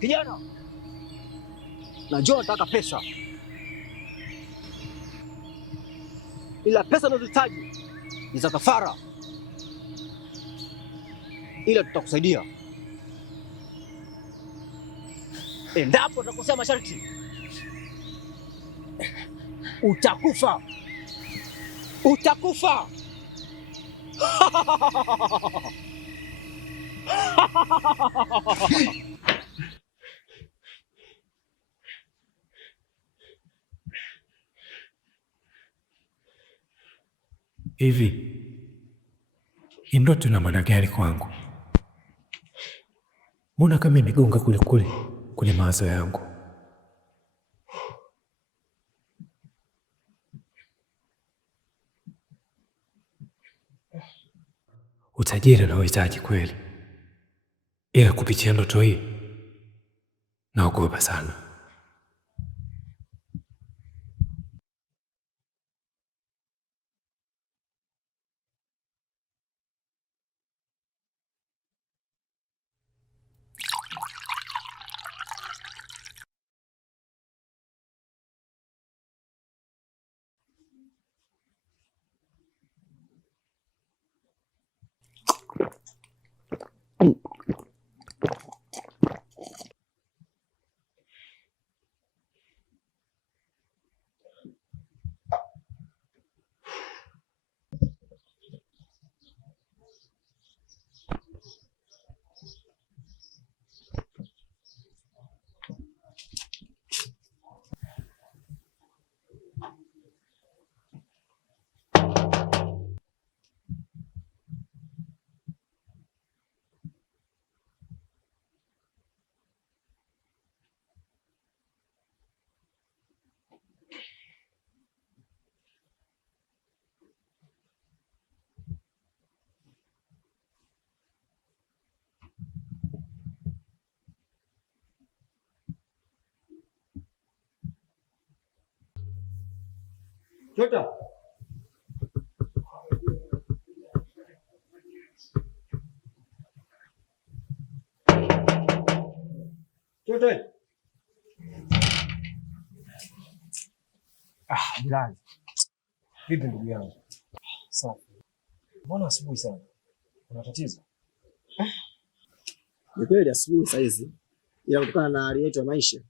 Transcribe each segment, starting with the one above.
Kijana, najua nataka pesa, ila pesa unazohitaji ni za kafara, ila tutakusaidia endapo utakosea masharti. Utakufa, utakufa. Hivi hii ndoto ina maana gani kwangu? Mbona kama imegonga kule kule kwenye mawazo yangu? Utajiri na uhitaji kweli, ila kupitia ndoto hii naogopa sana. Chota. Chota. Bilali. Vipi ndugu yangu? Safi. Mbona asubuhi sana? Kuna tatizo? Ni kweli asubuhi saa hizi, ila kutokana na hali yetu ya maisha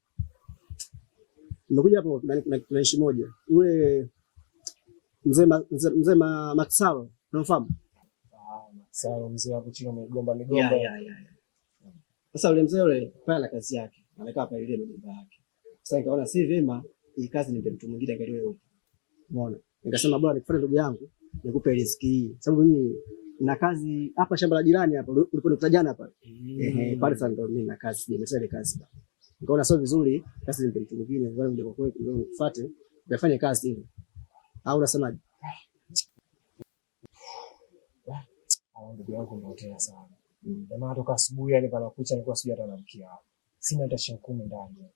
nimekuja hapo na ishi moja. Yule mzee Maksalo, unamfahamu? Sawa, mzee hapo chini migomba. Sasa yule mzee yule pale na kazi yake, amekaa pale ile migomba yake. Sasa nikaona si vyema hii kazi nimpe mtu mwingine angalie huko. Umeona? Nikasema bwana nikufuate ndugu yangu, nikupe riziki hii. Sababu mimi na kazi hapa shamba la jirani hapa ulipo jana pale. Pale sasa ndo mimi na kazi, nimesema kazi. Nikaona sio vizuri kazi nimpe mtu mwingine, bwana ndio kwa kweli ndio nikufuate, ufanye kazi hiyo. Au unasemaje? Ndugu yangu unaotea sana. Jamaa toka asubuhi yani panakucha nilikuwa sijui hata namkia. Sina hata shilingi 10 ndani.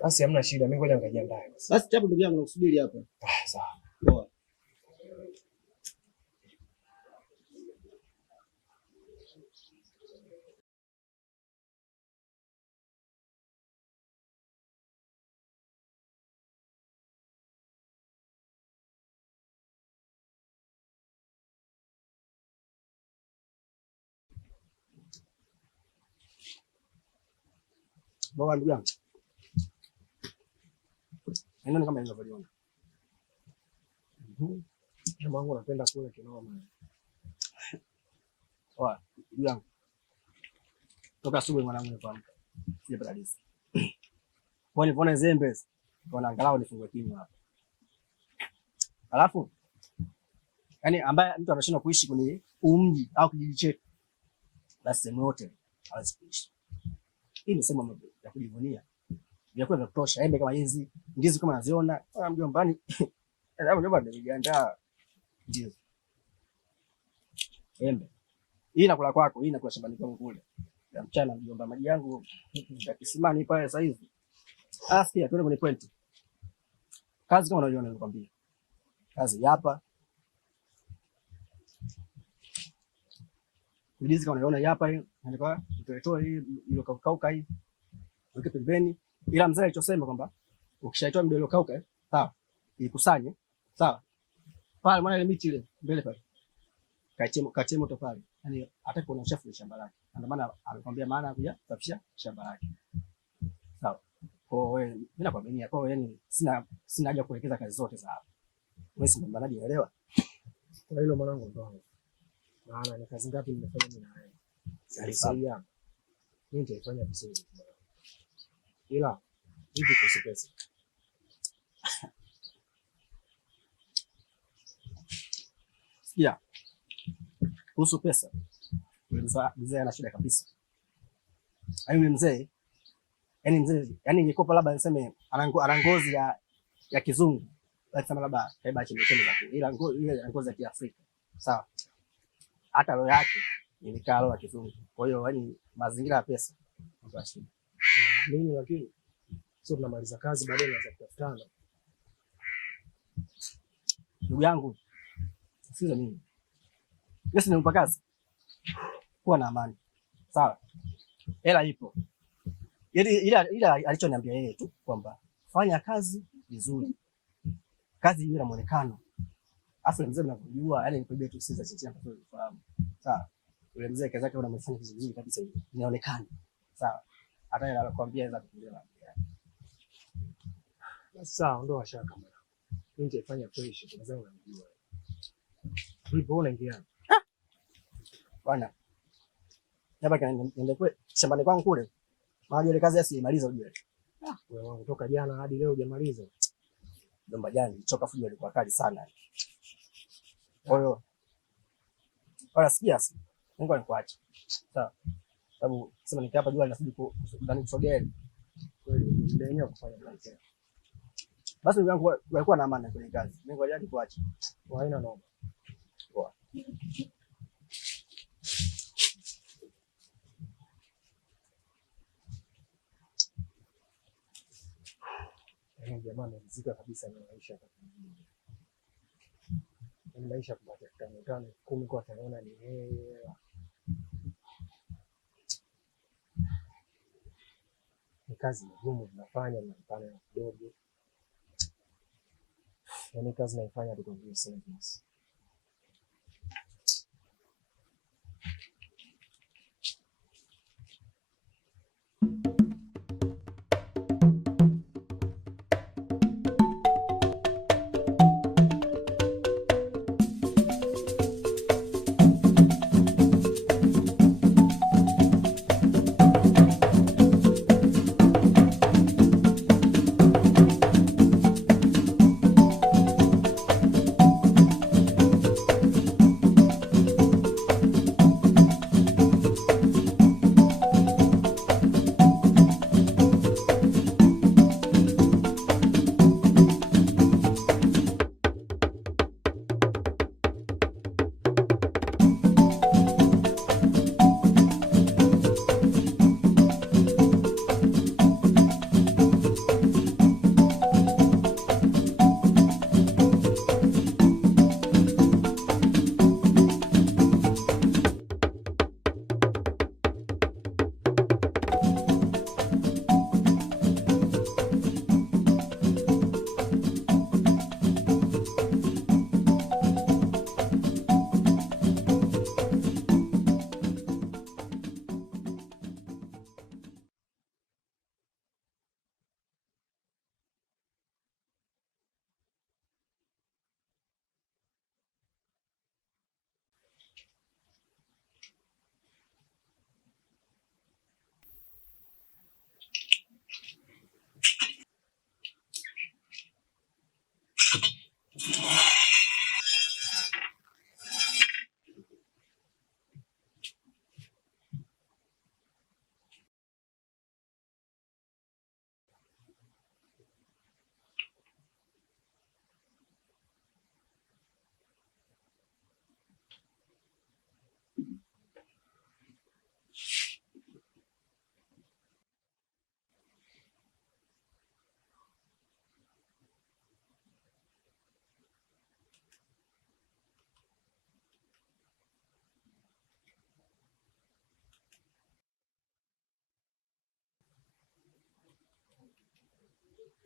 Basi hamna shida, mimi ngoja nikajiandae. Basi chapo ndugu yangu nakusubiri hapa. Sawa. Poa. Baba ndugu yangu. Ndio kama ninavyoona. Jamaa wangu anapenda kula kinoma. Oa, ndugu yangu. Toka asubuhi mwanangu nifahamka. Sijapata disk. Kwa nilipoona zembe, kwa angalau nifungue kinywa hapa. Alafu yani ambaye mtu anashindwa kuishi kwenye umji au kijiji chetu, basi sehemu yote hawezi kuishi. Hii ni sehemu ya kujivunia. Vyakula vya kutosha, embe kama hizi, ndizi kama naziona, mjombani. Hapo mjomba nimejiandaa ndizi. Embe. Hii nakula kwako, hii nakula shambani kwangu kule. Ya mchana mjomba, maji yangu ya kisimani pale sasa hivi. Sikia, tuende kwenye point. Kazi kama unaiona nilikwambia. Kazi hapa. Ndizi kama unaiona hapa hii, nilikuwa nitoe hii ile kauka hii. Weke pembeni. Ila mzee alichosema kwamba ukishaitoa mdo ile kauka, sawa? Ikusanye, sawa? Pale mwana ile miti ile mbele pale. Katie moto pale. Yaani hataki kuona uchafu wa shamba lake. Ndio maana alikwambia maana ya kuja kusafisha shamba lake. Sawa. Kwa wewe mimi nakwambia kwa wewe yani sina haja kuelekeza kazi zote za hapa. Wewe si mbanaji unaelewa? Kwa hilo mwanangu ndo. Maana ni kazi ngapi nimefanya mimi na wewe? Sasa mimi nitaifanya vizuri. Ila hivi kwa pesa. Sikia. Kuhusu pesa. Mzee ana shida kabisa. Hayo mzee yani ingekuwa labda niseme ana ngozi ya kizungu. Lazima labda kaiba chembe za kule. Ila ngozi ya Kiafrika. Sawa. Hata roho yake ni roho ya kizungu. Kwa hiyo yani mazingira ya pesa ndio shida. Mimi lakini sio tunamaliza kazi baadaye naanza kutafutana. Ndugu yangu. Sio mimi. Yesu nimpa kazi. Kuwa na amani. Sawa. Hela ipo. Ila alichoniambia yeye tu kwamba fanya kazi vizuri. Kazi iwe na muonekano. Afu mzee mnakujua, yani nikwambia tu sisi sisi hapa tunafahamu. Sawa. Yule mzee kazi yake unamfanya vizuri kabisa hivi. Inaonekana. Sawa. Hata yeye anakuambia za kukuelewa. Sawa, ndo washaka mwana. Mimi nitaifanya fresh, tunaweza unamjua. Vipi unaingia? Bwana. Hapa niende kwa shambani kwangu kule. Maana ile kazi asimaliza ujue. Wewe wangu toka jana hadi leo hujamaliza. Jomba jana nilichoka, fujo ilikuwa kali sana. Kwa hiyo wala sikia. Mungu anikuache. Sawa. Sababu sema nikiapa jua linazidi kusogea. Kweli ndio yenyewe kufanya kazi. Basi ndugu yangu walikuwa na amani kwenye kazi. Mungu ajali kuacha. Haina noma. Poa. Jamani mzika kabisa na maisha hapa. Ni maisha kupata 5 10 kwa taona ni hela. Ni kazi ngumu tunafanya na mpana kidogo. Yaani kazi naifanya tu kwa vile service.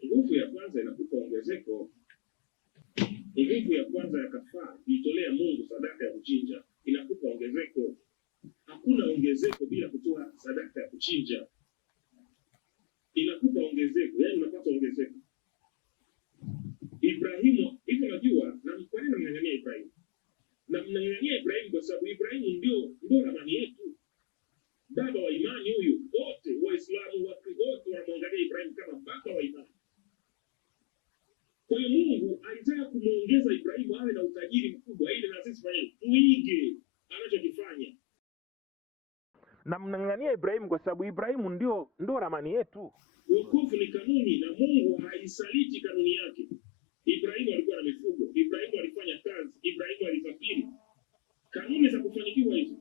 Nguvu ya kwanza inakupa ongezeko. Nguvu ya kwanza ya kafara, kuitolea Mungu sadaka ya kuchinja, inakupa ongezeko. Hakuna ongezeko bila kutoa sadaka ya kuchinja. Inakupa ongezeko, yaani unapata ongezeko. Ibrahimu, hivi unajua, na kwa nini mnang'ang'ania Ibrahimu? Na mnang'ang'ania Ibrahimu kwa sababu Ibrahimu ndio ramani yetu. Baba wa imani huyu, wote Waislamu wote wanamwangalia Ibrahimu kama baba wa imani. Kwa hiyo Mungu alitaka kumuongeza Ibrahimu awe na utajiri mkubwa ili na sisi tuige anachokifanya. Na mnang'ang'ania Ibrahimu kwa sababu Ibrahimu ndio ramani yetu. Wokovu ni kanuni na Mungu haisaliti kanuni yake. Ibrahimu alikuwa na mifugo, Ibrahimu alifanya kazi, Ibrahimu alisafiri. Kanuni za kufanikiwa hizo.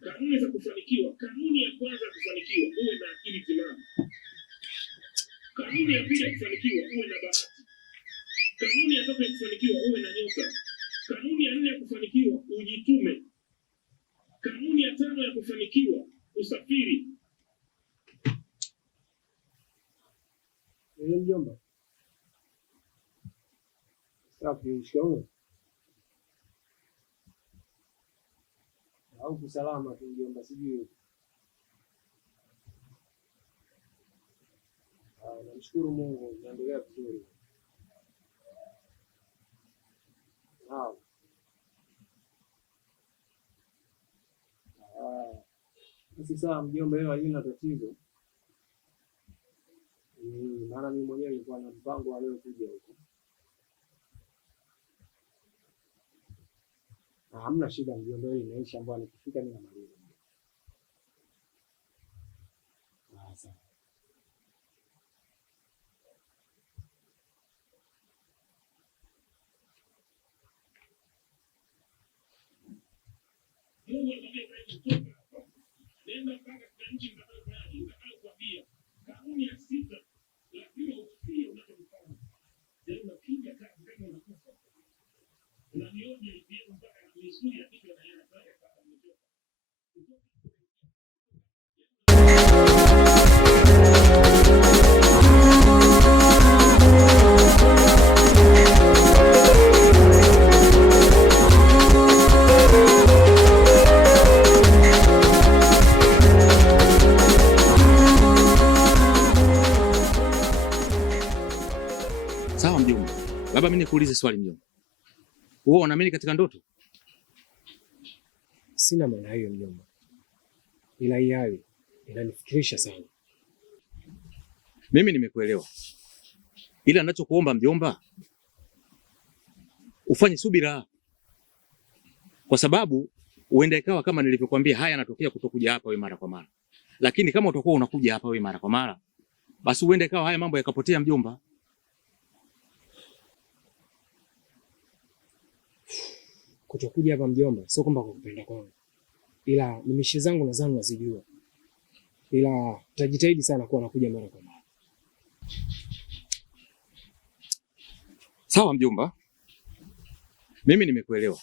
Kanuni za kufanikiwa, kanuni ya kwanza ya kufanikiwa, uwe na akili timamu. Kanuni ya pili ya kufanikiwa, uwe na bahati. Kanuni ya tatu ya kufanikiwa, uwe na nyota. Kanuni ya nne ya kufanikiwa, ujitume. Kanuni ya tano ya kufanikiwa, usafiri. Mjomba. Safi, shikamoo. Au salama tu mjomba, sijui. Namshukuru Mungu, naendelea vizuri. Sasa mjomba, leo halina tatizo. Maana mimi mwenyewe nilikuwa na mpango wa leo kuja huko. Hamna shida mjomba, hili inaisha ambayo nikifika mimi namaliza. Sawa. Mungu anataka nenda mpaka nchi mtakayokuambia. Kanuni ya sita, lazima ufie unachofanya. Ndio unapiga kazi kama unakufa. Unaniona hivi mpaka misuli ya kichwa na yana pale kama umetoka. Sawa mjomba. Labda mimi nikuulize swali mjomba. Wewe unaamini katika ndoto? Sina maana hiyo mjomba. Ila hii hali inanifikirisha sana. Mimi nimekuelewa. Ila ninachokuomba mjomba, ufanye subira. Kwa sababu uenda ikawa kama nilivyokuambia haya yanatokea kutokuja hapa wewe mara kwa mara. Lakini kama utakuwa unakuja hapa wewe mara kwa mara, basi uenda ikawa haya mambo yakapotea mjomba. Kutokuja hapa mjomba, sio kwamba kwa kupenda kwangu. Ila ni mishi zangu na zangu nazijua. Ila tutajitahidi sana kuwa nakuja mara kwa mara. Sawa mjomba. Mimi nimekuelewa.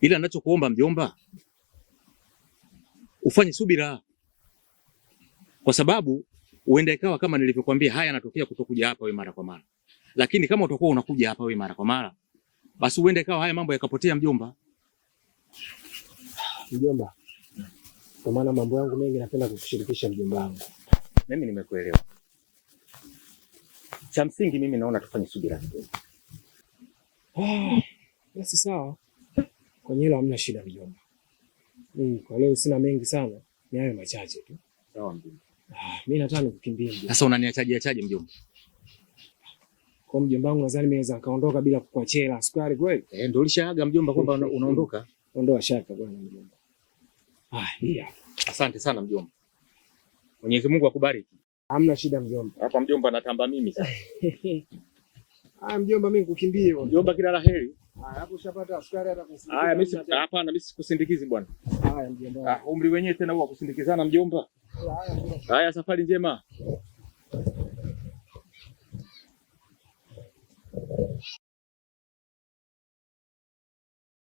Ila ninachokuomba mjomba, ufanye subira. Kwa sababu uenda ikawa kama nilivyokuambia haya yanatokea kutokuja hapa wewe mara kwa mara. Lakini kama utakuwa unakuja hapa wewe mara kwa mara, basi uende ikawa haya mambo yakapotea mjomba. Mjomba, kwa maana mambo yangu mengi napenda kukushirikisha mjomba wangu. Mimi nimekuelewa. Cha msingi mimi naona tufanye subira kidogo. Basi sawa. Kwenye hilo hamna shida mjomba. Kwa leo sina mengi sana, ni hayo machache tu. Sawa mjomba. Mimi nataka nikukimbie mjomba. Sasa unaniachaje mjomba? Kwa mjomba wangu nadhani mimi naweza kaondoka bila kukuachia sukari kweli? Ndio ulishaaga mjomba kwamba unaondoka. Ondoa shaka bwana mjomba. Hii. Asante sana mjomba. Mwenyezi Mungu akubariki. Hamna shida mjomba. Hapa mjomba natamba mimi sasa. Mjomba mimi nikukimbie bwana. Mjomba kila laheri. Hapo ushapata sukari hata kusindikiza. Mimi hapana, mimi sikusindikizi bwana. Mjomba. Umri wenyewe tena huwa kusindikizana mjomba. Haya, safari njema.